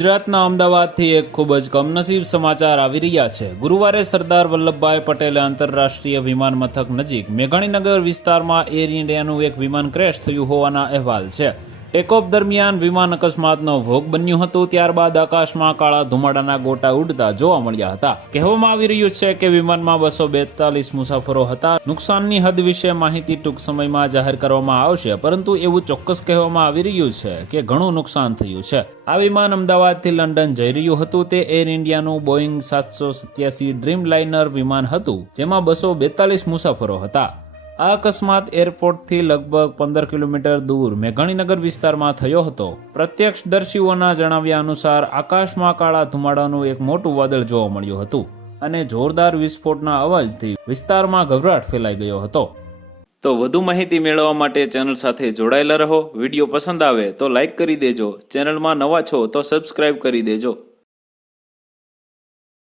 ગુજરાતના અમદાવાદથી એક ખૂબ જ કમનસીબ સમાચાર આવી રહ્યા છે। ગુરુવારે સરદાર વલ્લભભાઈ પટેલે આંતરરાષ્ટ્રીય વિમાન મથક નજીક મેઘાણીનગર વિસ્તારમાં એર ઇન્ડિયાનું એક વિમાન ક્રેશ થયું હોવાના અહેવાલ છે। ટેકઓફ દરમિયાન વિમાન અકસ્માતનો ભોગ બન્યું હતું। ત્યારબાદ આકાશમાં કાળા ધુમાડાના ગોટા ઉડતા જોવા મળ્યા હતા। કહેવામાં આવી રહ્યું છે કે વિમાનમાં 242 મુસાફરો હતા। નુકસાનની હદ વિશે માહિતી ટૂંક સમયમાં જાહેર કરવામાં આવશે, પરંતુ એવું ચોક્કસ કહેવામાં આવી રહ્યું છે કે ઘણું નુકસાન થયું છે। આ વિમાન અમદાવાદથી લંડન જઈ રહ્યું હતું। તે એર ઇન્ડિયાનું બોઇંગ 787 ડ્રીમ લાઇનર વિમાન હતું, જેમાં 242 મુસાફરો હતા। આ અકસ્માત એરપોર્ટથી લગભગ 15 કિલોમીટર દૂર મેઘાણીનગર વિસ્તારમાં થયો હતો। પ્રત્યક્ષદર્શીઓના જણાવ્યા અનુસાર આકાશમાં કાળા ધુમાડાનું એક મોટું વાદળ જોવા મળ્યું હતું અને જોરદાર વિસ્ફોટના અવાજથી વિસ્તારમાં ગભરાટ ફેલાઈ ગયો હતો। તો વધુ માહિતી મેળવવા માટે ચેનલ સાથે જોડાયેલા રહો। વિડીયો પસંદ આવે તો લાઇક કરી દેજો। ચેનલમાં નવા છો તો સબસ્ક્રાઇબ કરી દેજો।